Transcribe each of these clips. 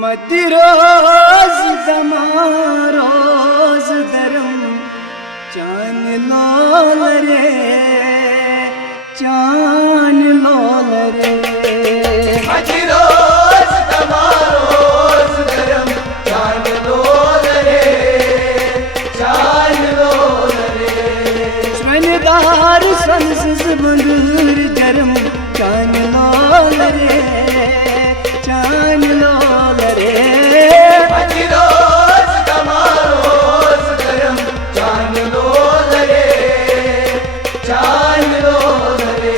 मति रोज दमारोज दरम चान लोल रे चान लोल रे मति रोज दमारोज दरम चान लोल रे चान लोल रे स्वनदार संस बंदूर जरम चान लोल रे चान लोल रे मति रोज दमारोज दरम चान लोल रे चान लोल रे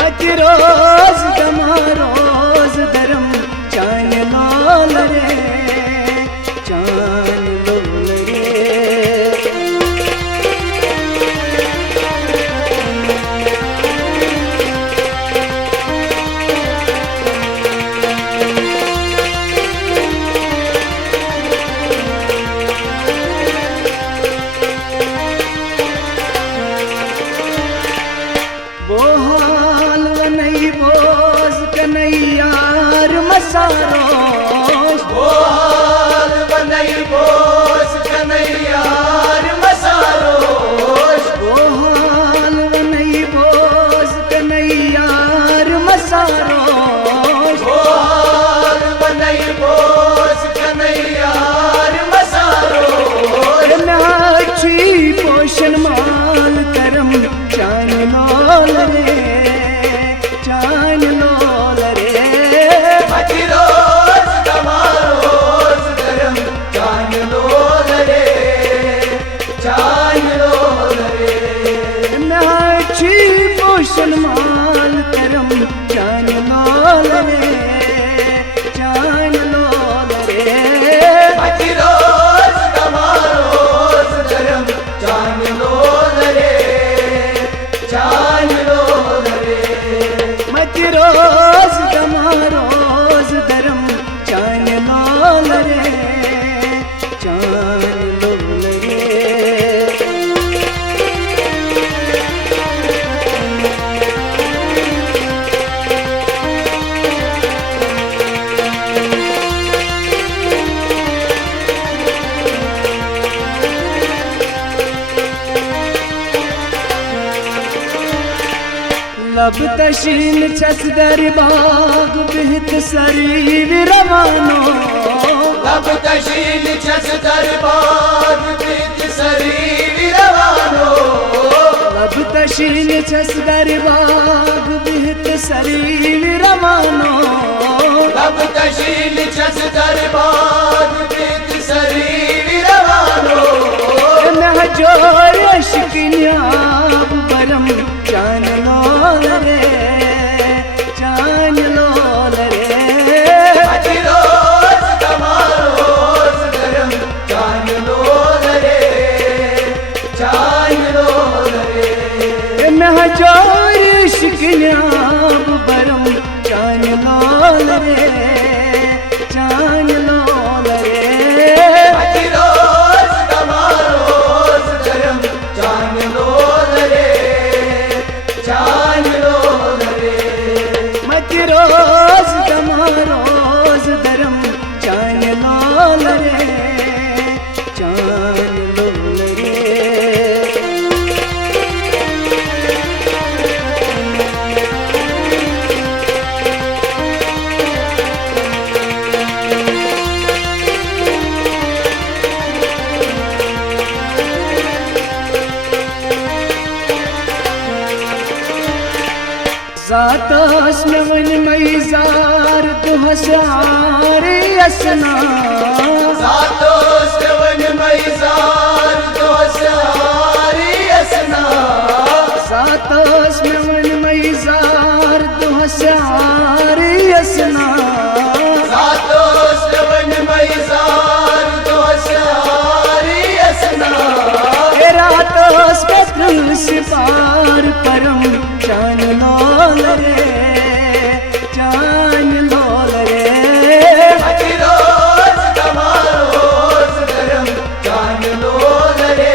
मति रोज दमारोज दरम चान लोल रे चान लोल रे बोहाल वनई बोस कन्हैयार मसारोस बोल बनई बोस कन्हैयार मसारोस बोहाल वनई बोस कन्हैयार मसारोस बोल बनई बोस कन्हैयार मसारोस नाची पोषण माल करम चान लोल रे चान लोल रे मति रोज दमारोज दरम चान लोल रे चान लोल रे नाची पोषण माल करम चान लोल रे चान लोल रे मति रोज दमारोज दरम चान लोल रे चान लोल रे मति रोज दमारोज दरम चान लोल रे चान लोल रे लब तशीन छस दरबाग बिहत शरीर रवानो लब तशील छस दरबार प्रीत शरीर रवानो लब तशीन छस दरबाग बिहत शरीर रवानो लब तशील छस दरबार प्रीत शरीर रवानो नहजोर अशकिन्याब बरम चान लोल रे चान लोल रे मति रोज दमारोज दरम चान लोल रे चान लोल रे नहजोर अशकिन्याब बरम चान लोल रे चान लोल रे मति रोज दमारोज दरम चान लोल रे चान लोल रे मति रोज दमारोज दरम चान लोल रे चान लोल रे सातास में वन मैजार तुहसारे असना सातो श्रवण मैजार दोसारी असना सातास में वन मैजार तुहसारे असना सातो श्रवण मैजार दोसारी असना रातोस में से पार परम चान लोल रे चान लोल रे मति रोज दमारोज दरम चान लोल रे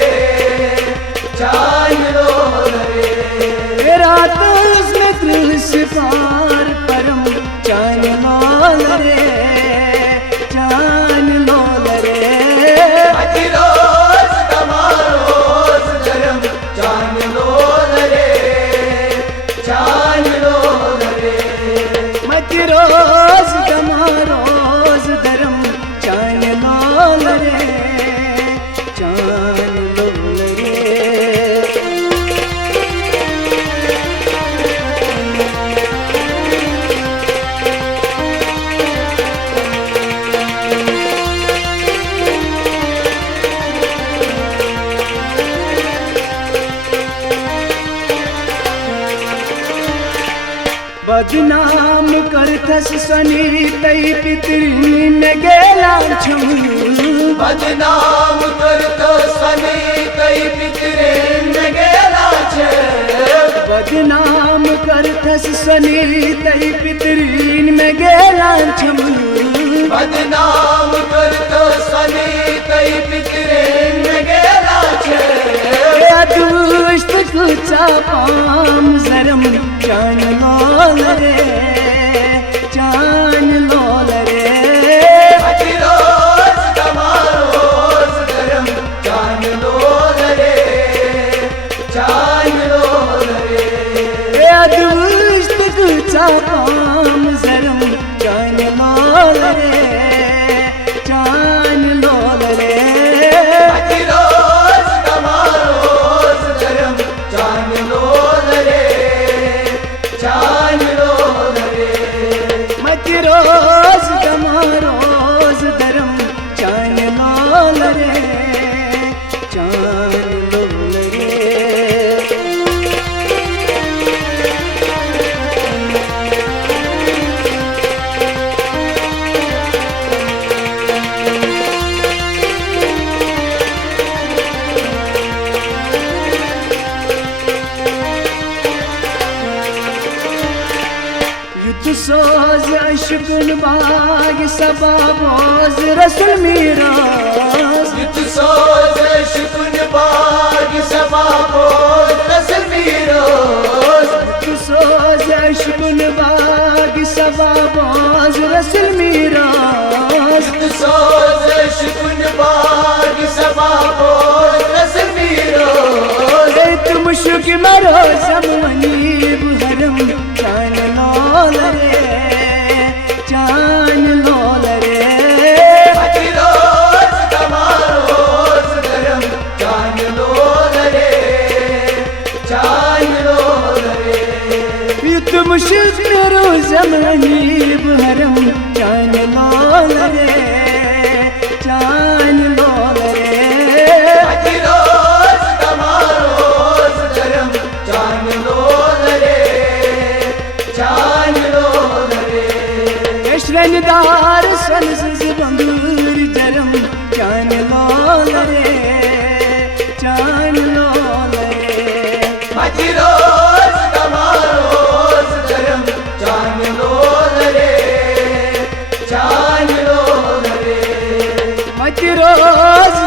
चान लोल रे रातोस में से पार परम चान लोल रे बदनाम करथस सनी तई पितरीन गेला छम बदनाम करतो सनी कई पितरे न गेला छे बदनाम करथस सनी तई पितरीन में गेला छम बदनाम करतो सनी कई पितरे न गेला छे दुष्ट कुचा पाम जरम जान लोल रे जान लोल रे रोज तमारोज धर्म जान लोल रे जान लोल रे दुष्ट कुचा पाम जरम जान लोल रे जान लोल रे रोज तमारोज धर्म जान लोल रे जान लोल रे मत रोज तमारोज धर्म जान लोल रे जान लोल रे युद्ध सोज अशकुन बाग सबा बोज रसुल मीराज युद्ध सोज शुकुन बाग सभा को तस्वीरों युद्ध सोज अशकुन बाग सबा बोज रसुल मीराज युद्ध सोज शुकुन बाग सभा को तस्वीरों तुम शुक मरो समनी बुहरम जान लोल रे जान लोल रे रोज तमारोज धर्म जान लोल रे जान लोल रे तुम शुक मरो समनी बुहरम जान लोल रे जान लोल रे रोज तमारोज धर्म जान लोल रे जान लोल रे श्रनदार सनस बंगूर जरम जान लोल रे जान लोल रे रोज तमारोज धर्म जान लोल रे जान लोल रे मत रोज